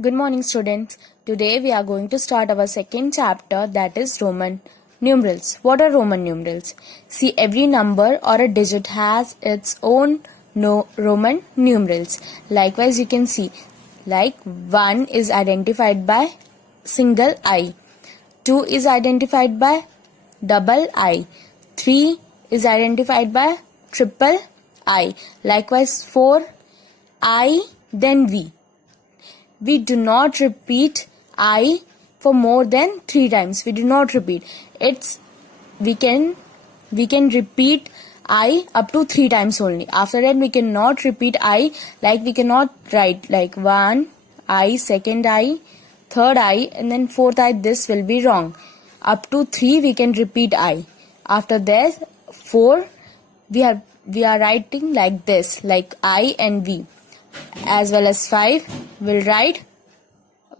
Good morning, students. Today we are going to start our second chapter, that is Roman numerals. What are Roman numerals? See, every number or a digit has its own Roman numerals. Likewise, you can see like 1 is identified by single I, 2 is identified by double I, 3 is identified by triple I. Likewise, 4 I, then V. We do not repeat I for more than 3 times. We do not repeat. We can repeat I up to 3 times only. After that we cannot repeat I, like we cannot write like 1 I, second I, third I, and then fourth I. This will be wrong. Up to 3 we can repeat I. After that 4 we are writing like this, like I and V. As well as 5 will write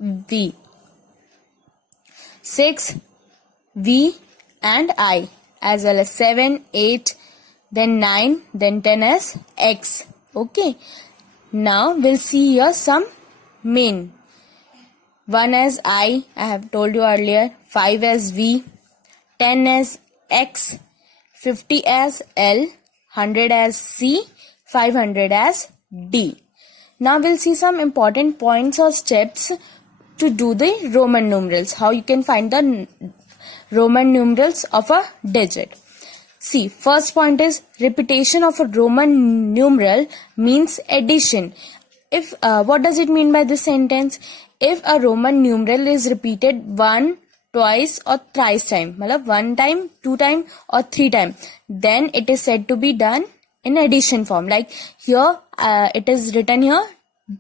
V. 6 V and I, as well as 7, 8, then 9, then 10 as X. Okay. Now we'll see here some main. 1 as I have told you earlier, 5 as V, 10 as X, 50 as L, 100 as C, 500 as D. Now we'll see some important points or steps to do the Roman numerals. How you can find the Roman numerals of a digit. See, first point is repetition of a Roman numeral means addition. If what does it mean by this sentence? If a Roman numeral is repeated 1, twice or thrice time, मतलब 1 time, 2 time or 3 time, then it is said to be done in addition form. Like here it is written here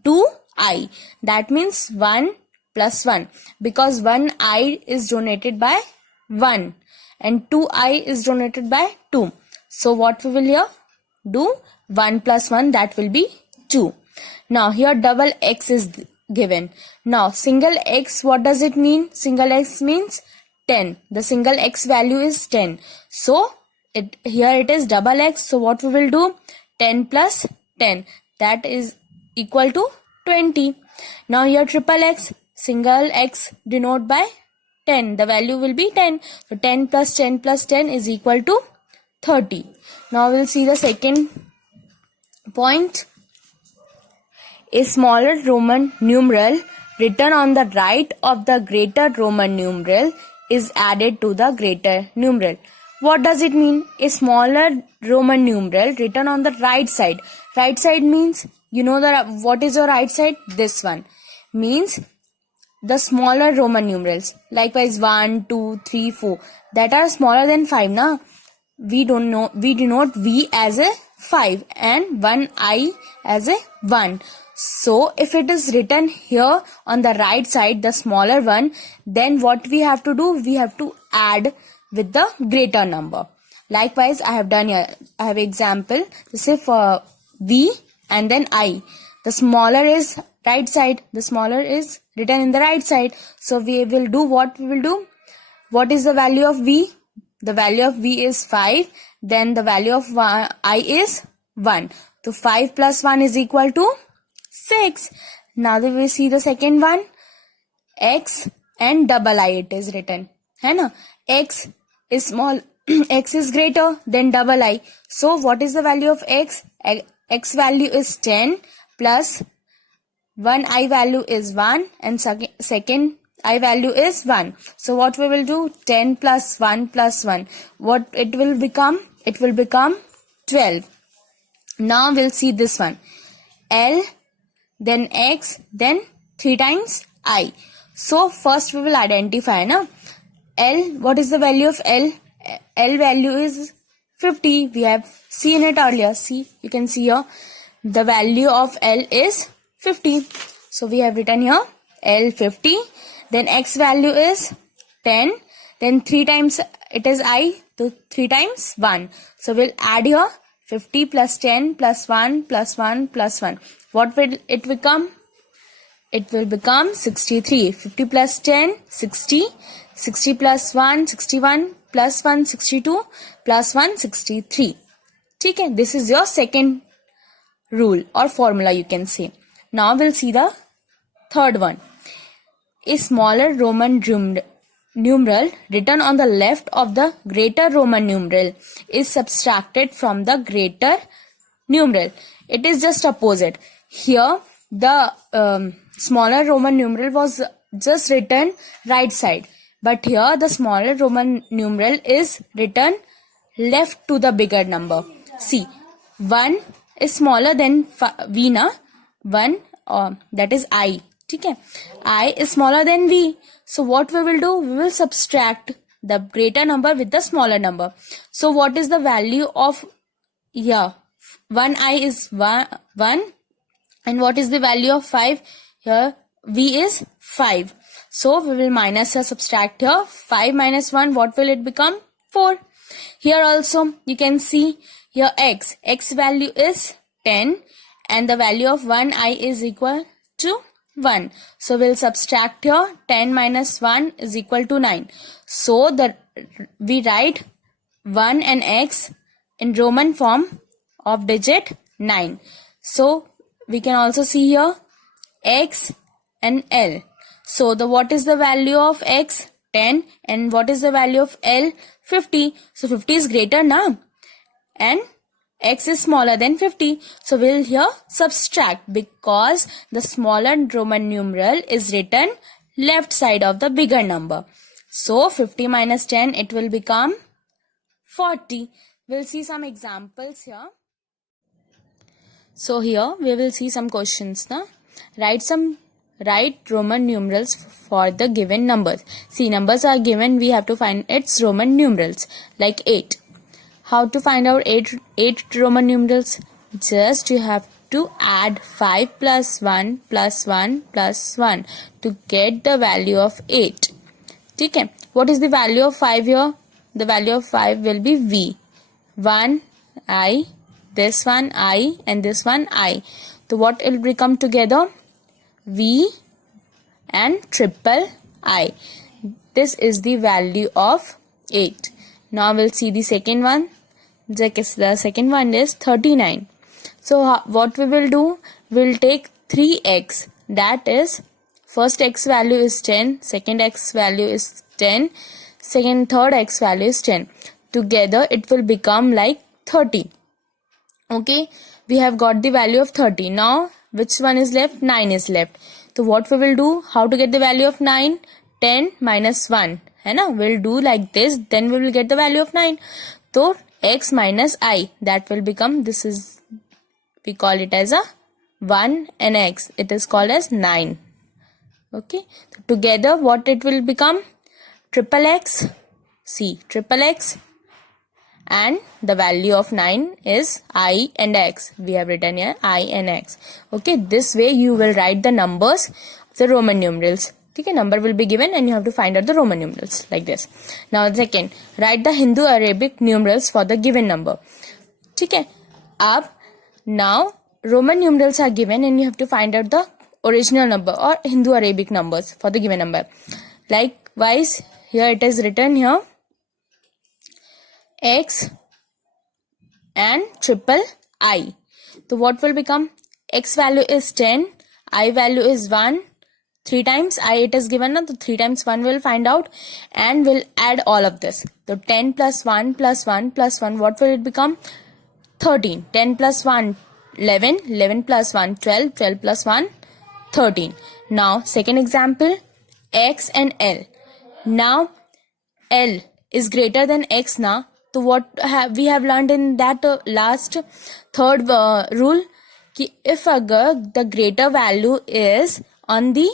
2i, that means 1 plus 1, because 1i is donated by 1 and 2i is donated by 2. So what we will here do, 1 plus 1, that will be 2. Now here double x is given. Now single x, what does it mean? Single x means 10. The single x value is 10. So here it is double x. So what we will do? 10 plus 10, that is equal to 20. Now here triple x, single x denote by 10. The value will be 10. So 10 plus 10 plus 10 is equal to 30. Now we'll see the second point. A smaller Roman numeral written on the right of the greater Roman numeral is added to the greater numeral. What does it mean? A smaller Roman numeral written on the right side. Right side means, you know what is your right side? This one means the smaller Roman numerals. Likewise 1, 2, 3, 4 that are smaller than 5. Now we denote V as a 5 and 1 I as a 1. So if it is written here on the right side, the smaller one, then what we have to do? We have to add with the greater number. Likewise, I have done here. I have example. This is for V and then I. The smaller is right side. The smaller is written in the right side. So we will do what we will do. What is the value of V? The value of V is 5. Then the value of I is 1. So 5 plus 1 is equal to 6. Now we will see the second one. X and double I it is written. है ना? X is small. X is greater than double I. So what is the value of X? X value is 10 plus 1 I value is 1 and second I value is 1. So what we will do? 10 plus 1 plus 1. What it will become? It will become 12. Now we'll see this one. L, then X, then 3 times I. So first we will identify, na? L, what is the value of L? L value is 50. We have seen it earlier. See, you can see here. The value of L is 50. So we have written here L 50. Then X value is 10. Then 3 times it is I. So 3 times 1. So we'll add here 50 plus 10 plus 1 plus 1 plus 1. What will it become? It will become 63. 50 plus 10, 60. 60 plus 1, 61. Plus 1, 62. Plus 1, 63. Okay, this is your second rule or formula, you can say. Now we'll see the third one. A smaller Roman numeral written on the left of the greater Roman numeral is subtracted from the greater numeral. It is just opposite. Here the smaller Roman numeral was just written right side, but here the smaller Roman numeral is written left to the bigger number. See, 1 is smaller than v na, 1 that is I. Okay, I is smaller than v. So what we will do? We will subtract the greater number with the smaller number. So what is the value of 1i is 1, and what is the value of 5? Here v is 5. So we will minus or subtract here. 5 minus 1, what will it become? 4. Here also you can see here x value is 10 and the value of 1i is equal to 1. So we'll subtract here. 10 minus 1 is equal to 9. So we write 1 and x in Roman form of digit 9. So we can also see here x and L. So what is the value of x? 10. And what is the value of L? 50. So 50 is greater now, and x is smaller than 50. So we'll here subtract because the smaller Roman numeral is written left side of the bigger number. So 50 minus 10, it will become 40. We'll see some examples here. So here we will see some questions now. Write Roman numerals for the given numbers. See, numbers are given, we have to find its Roman numerals, like 8. How to find out 8 Roman numerals? Just you have to add 5 plus 1 plus 1 plus 1 to get the value of 8. Okay. What is the value of 5 here? The value of 5 will be v. 1 I, this one I, and this one I. So what will become together? V and triple I. This is the value of 8. Now we'll see the second one. The second one is 39. So what we will do? We'll take 3x. That is, first x value is 10, second x value is 10, third x value is 10. Together it will become like 30. Okay, we have got the value of 30. Now which one is left? 9 is left. So what we will do? How to get the value of 9? 10 minus 1. We'll do like this, then we will get the value of 9. So x minus I, that will become, this is, we call it as a 1 and x. It is called as 9. Okay, so together what it will become? Triple x. See, triple x. And the value of 9 is I and x. We have written here I and x. Okay, this way you will write the numbers of the Roman numerals. Okay, number will be given and you have to find out the Roman numerals like this. Now second, write the Hindu Arabic numerals for the given number. Okay, now Roman numerals are given and you have to find out the original number or Hindu Arabic numbers for the given number. Likewise, here it is written here x and triple I. So what will become? X value is 10, I value is 1, 3 times I it is given, so 3 times 1 we'll find out and we'll add all of this. So 10 plus 1 plus 1 plus 1, what will it become? 13. 10 plus 1, 11, 11 plus 1, 12, 12 plus 1, 13. Now second example, x and L. Now L is greater than x now. So what we have learned in that last third rule, कि if the greater value is on the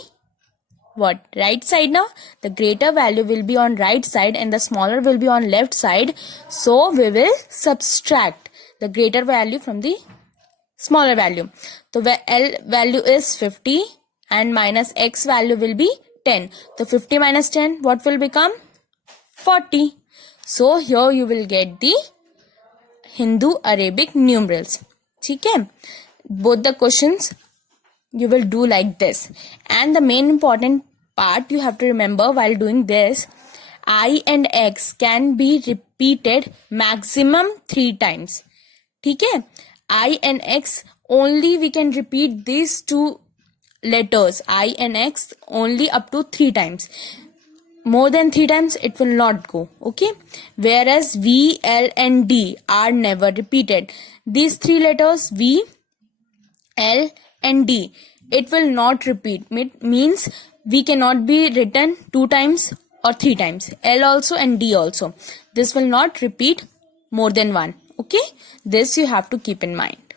right side now, the greater value will be on right side and the smaller will be on left side. So we will subtract the greater value from the smaller value. So L value is 50 and minus x value will be 10. So 50 minus 10, what will become? 40. So here you will get the Hindu Arabic numerals. Okay? Both the questions you will do like this. And the main important part you have to remember while doing this, I and x can be repeated maximum 3 times. Okay? I and x only we can repeat these two letters I and X only up to 3 times. More than 3 times it will not go. Okay, whereas V, L and D are never repeated. These 3 letters V, L and D, it will not repeat. It means V cannot be written 2 times or 3 times. L also and D also. This will not repeat more than one. Okay, this you have to keep in mind.